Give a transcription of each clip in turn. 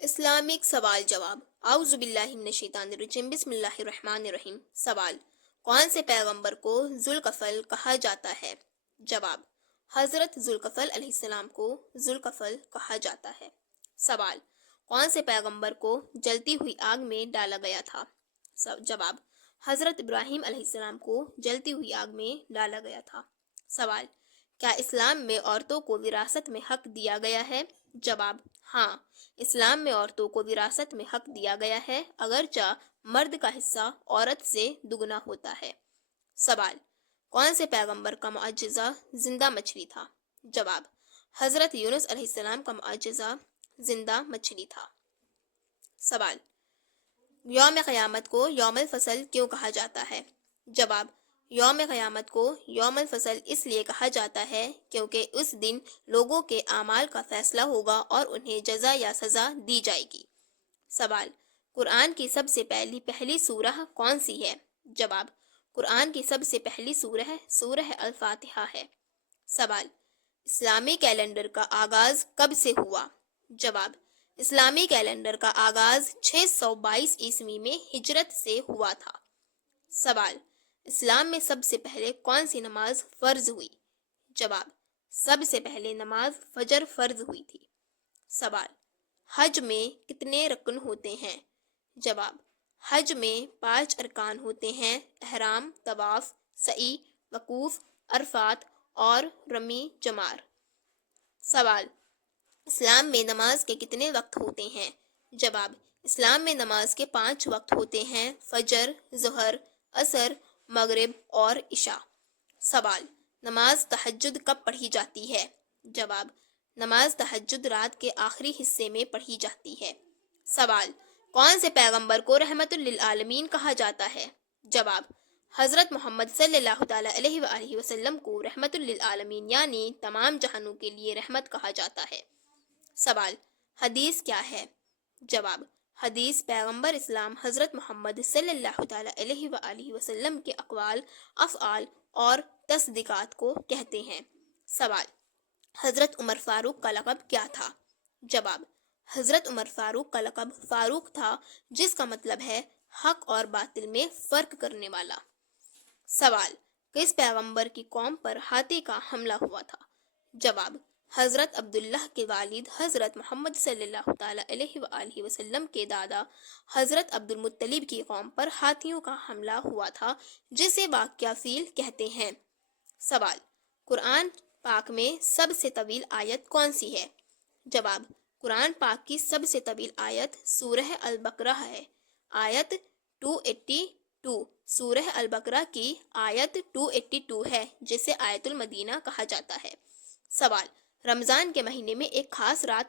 Islamic سوال جواب۔ اعوذ باللہ من الشیطان الرجیم، بسم اللہ الرحمن الرحیم۔ سوال: کون سے پیغمبر کو ذوالکفل کہا جاتا ہے؟ جواب: حضرت ذوالکفل علیہ السلام کو ذوالکفل کہا جاتا ہے۔ سوال: کون سے پیغمبر کو جلتی ہوئی آگ میں ڈالا گیا تھا؟ جواب: حضرت ابراہیم علیہ السلام کو جلتی ہوئی آگ میں ڈالا گیا تھا۔ سوال: کیا اسلام میں عورتوں کو وراثت میں حق دیا گیا ہے؟ جواب: ہاں، اسلام میں عورتوں کو وراثت میں حق دیا گیا ہے، اگرچہ مرد کا حصہ عورت سے دگنا ہوتا ہے۔ سوال: کون سے پیغمبر کا معجزہ زندہ مچھلی تھا؟ جواب: حضرت یونس علیہ السلام کا معجزہ زندہ مچھلی تھا۔ سوال: یوم قیامت کو یوم الفصل کیوں کہا جاتا ہے؟ جواب: یوم قیامت کو یوم الفصل اس لیے کہا جاتا ہے کیونکہ اس دن لوگوں کے اعمال کا فیصلہ ہوگا اور انہیں جزا یا سزا دی جائے گی۔ سوال: قرآن کی سب سے پہلی سورہ کون سی ہے؟ جواب: قرآن کی سب سے پہلی سورہ الفاتحہ ہے۔ سوال: اسلامی کیلنڈر کا آغاز کب سے ہوا؟ جواب: اسلامی کیلنڈر کا آغاز 622 عیسوی میں ہجرت سے ہوا تھا۔ سوال: اسلام میں سب سے پہلے کون سی نماز فرض ہوئی؟ جواب: سب سے پہلے نماز فجر فرض ہوئی تھی۔ سوال: حج میں کتنے رکن ہوتے ہیں؟ جواب: حج میں 5 ارکان ہوتے ہیں: احرام، طواف، سعی، وقوف عرفات اور رمی جمار۔ سوال: اسلام میں نماز کے کتنے وقت ہوتے ہیں؟ جواب: اسلام میں نماز کے 5 وقت ہوتے ہیں: فجر، ظہر، عصر، مغرب اور عشاء۔ سوال: نماز تہجد کب پڑھی جاتی ہے؟ جواب: نماز تہجد رات کے آخری حصے میں پڑھی جاتی ہے۔ سوال: کون سے پیغمبر کو رحمت للعالمین کہا جاتا ہے؟ جواب: حضرت محمد صلی اللہ تعالیٰ علیہ وآلہ وسلم کو رحمت للعالمین یعنی تمام جہانوں کے لیے رحمت کہا جاتا ہے۔ سوال: حدیث کیا ہے؟ جواب: حدیث پیغمبر اسلام حضرت محمد صلی اللہ تعالیٰ علیہ وآلہ وسلم کے اقوال، افعال اور تصدیقات کو کہتے ہیں۔ سوال: حضرت عمر فاروق کا لقب کیا تھا؟ جواب: حضرت عمر فاروق کا لقب فاروق تھا، جس کا مطلب ہے حق اور باطل میں فرق کرنے والا۔ سوال: کس پیغمبر کی قوم پر ہاتھی کا حملہ ہوا تھا؟ جواب: حضرت عبداللہ کے والد حضرت محمد صلی اللہ تعالیٰ علیہ وآلہ وسلم کے دادا حضرت عبد المطلب کی قوم پر ہاتھیوں کا حملہ ہوا تھا، جسے واقعہ فیل کہتے ہیں۔ سوال: قرآن پاک میں سب سے طویل آیت کون سی ہے؟ جواب: قرآن پاک کی سب سے طویل آیت سورہ البقرہ ہے، آیت 282۔ سورہ البقرہ کی آیت 282 ہے، جسے آیت المدینہ کہا جاتا ہے۔ سوال: رمضان کے مہینے میں ایک خاص رات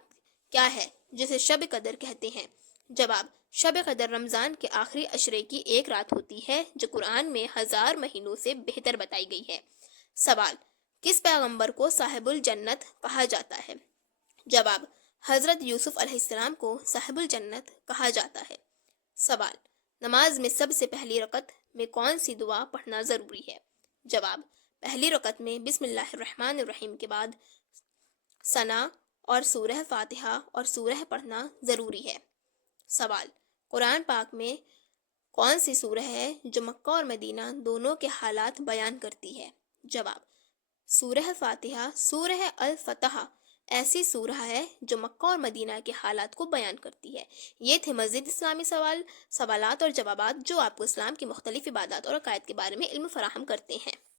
کیا ہے جسے شب قدر کہتے ہیں؟ جواب: شب قدر رمضان کے آخری عشرے کی ایک رات ہوتی ہے، جو قرآن میں 1000 مہینوں سے بہتر بتائی گئی ہے۔ سوال: کس پیغمبر کو صاحب الجنت کہا جاتا ہے؟ جواب: حضرت یوسف علیہ السلام کو صاحب الجنت کہا جاتا ہے۔ سوال: نماز میں سب سے پہلی رکعت میں کون سی دعا پڑھنا ضروری ہے؟ جواب: پہلی رکعت میں بسم اللہ الرحمن الرحیم کے بعد ثنا اور سورہ فاتحہ اور سورہ پڑھنا ضروری ہے۔ سوال: قرآن پاک میں کون سی سورہ ہے جو مکہ اور مدینہ دونوں کے حالات بیان کرتی ہے؟ جواب: سورہ فاتحہ۔ سورہ الفتح ایسی سورہ ہے جو مکہ اور مدینہ کے حالات کو بیان کرتی ہے۔ یہ تھے مزید اسلامی سوالات اور جوابات جو آپ کو اسلام کی مختلف عبادات اور عقائد کے بارے میں علم فراہم کرتے ہیں۔